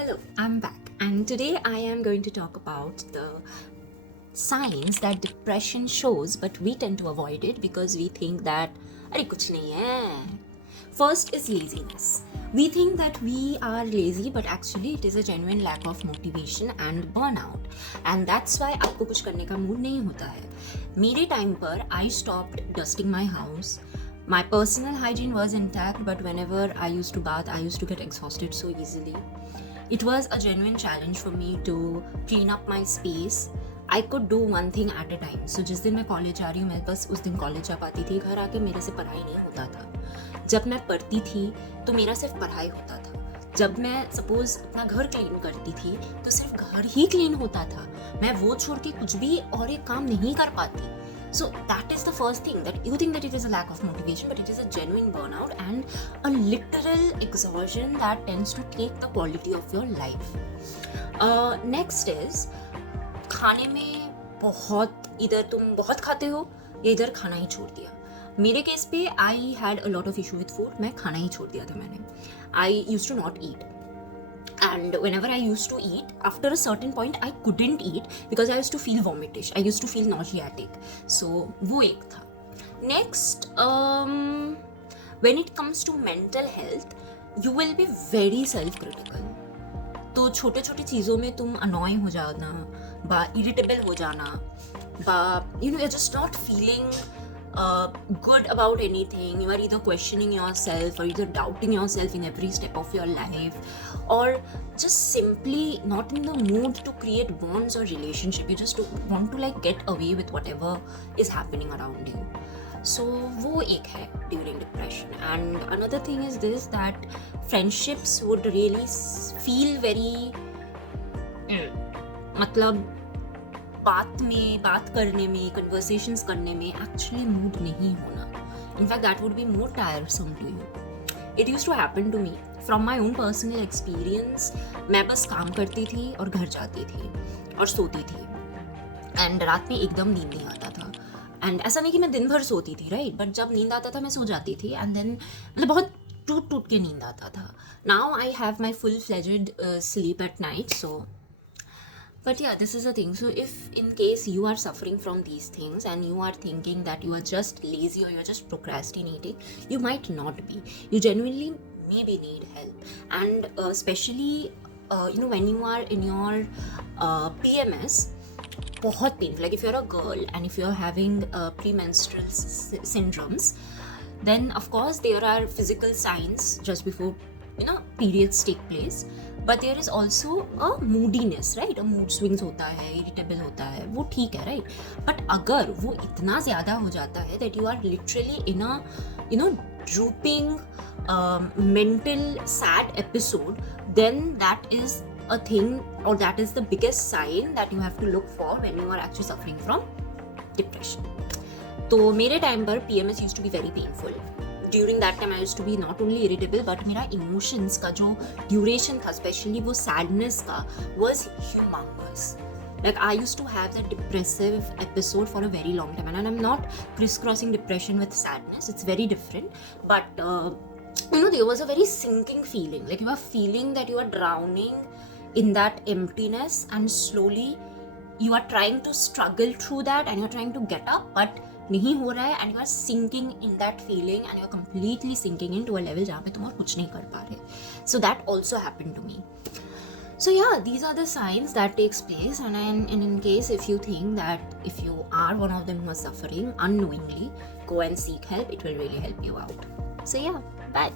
Hello, I'm back, and today I am going to talk about the signs that depression shows, but we tend to avoid it because we think that अरे कुछ नहीं है. First is laziness. We think that we are lazy, but actually it is a genuine lack of motivation and burnout. And that's why आपको कुछ करने का mood नहीं होता है. मेरे टाइम पर I stopped dusting my house. My personal hygiene was intact, but whenever I used to bath, I used to get exhausted so easily. It was a genuine challenge for me to clean up my space. I could do one thing at a time. So जिस दिन मैं college आ रही हूँ मैं बस उस दिन college जा पाती थी. घर आके मेरे से पढ़ाई नहीं होता था. जब मैं पढ़ती थी तो मेरा सिर्फ पढ़ाई होता था. जब मैं सपोज अपना घर क्लीन करती थी तो सिर्फ घर ही क्लीन होता था. मैं वो छोड़ के कुछ भी और एक काम नहीं कर पाती. So that is the first thing, that you think that it is a lack of motivation, but it is a genuine burnout and a literal exhaustion that tends to take the quality of your life. Next is खाने में बहुत, इधर तुम बहुत खाते हो या इधर खाना ही छोड़ दिया. मेरे केस पे I had a lot of issue with food. मैं खाना ही छोड़ दिया था मैंने. I use to not eat. And whenever I used to eat, after a certain point I couldn't eat because I used to feel vomitish. I used to feel nauseatic. So वो एक था. Next, when it comes to mental health, you will be very self-critical. तो छोटे छोटे चीज़ों में तुम annoy हो जाना, बा irritable हो जाना, बा you're just not feeling good about anything. You are either questioning yourself or either doubting yourself in every step of your life, or just simply not in the mood to create bonds or relationship. You just want to get away with whatever is happening around you. So वो एक है during depression. And another thing is this, that friendships would really feel very मतलब बात करने में, conversations करने में actually mood नहीं होना. In fact that would be more tiresome to you. It use to happen to me from my own personal experience. मैं बस काम करती थी और घर जाती थी और सोती थी. एंड रात में एकदम नींद नहीं आता था. एंड ऐसा नहीं कि मैं दिन भर सोती थी, राइट, बट जब नींद आता था मैं सो जाती थी. एंड देन मतलब बहुत टूट के नींद आता था. Now I have my full fledged sleep at night. So But yeah, this is the thing. So if in case you are suffering from these things and you are thinking that you are just lazy or you're just procrastinating, you might not be. You genuinely maybe need help. And especially, when you are in your PMS, बहुत painful. Like if you're a girl and if you're having premenstrual syndromes, then of course there are physical signs just before periods take place. But there is also a moodiness, right? A mood swings होता है, irritable होता है, वो ठीक है, right? But अगर वो इतना ज़्यादा हो जाता है that you are literally in a drooping mental sad episode, then that is a thing, or that is the biggest sign that you have to look for when you are actually suffering from depression. तो मेरे time पर PMS used to be very painful. During that time I used to be not only irritable, but मेरा emotions का जो duration था, especially वो sadness का, was humongous. Like I used to have that depressive episode for a very long time, and I'm not crisscrossing depression with sadness. It's very different. But there was a very sinking feeling. Like you are feeling that you are drowning in that emptiness, and slowly you are trying to struggle through that, and you're trying to get up, but नहीं हो रहा है. and you are sinking in that feeling, and you are completely sinking into a level जहाँ पे तुम और कुछ नहीं कर पा रहे. So that also happened to me. So yeah, these are the signs that takes place, and in case if you think that if you are one of them who are suffering unknowingly, go and seek help. It will really help you out. So yeah, bye.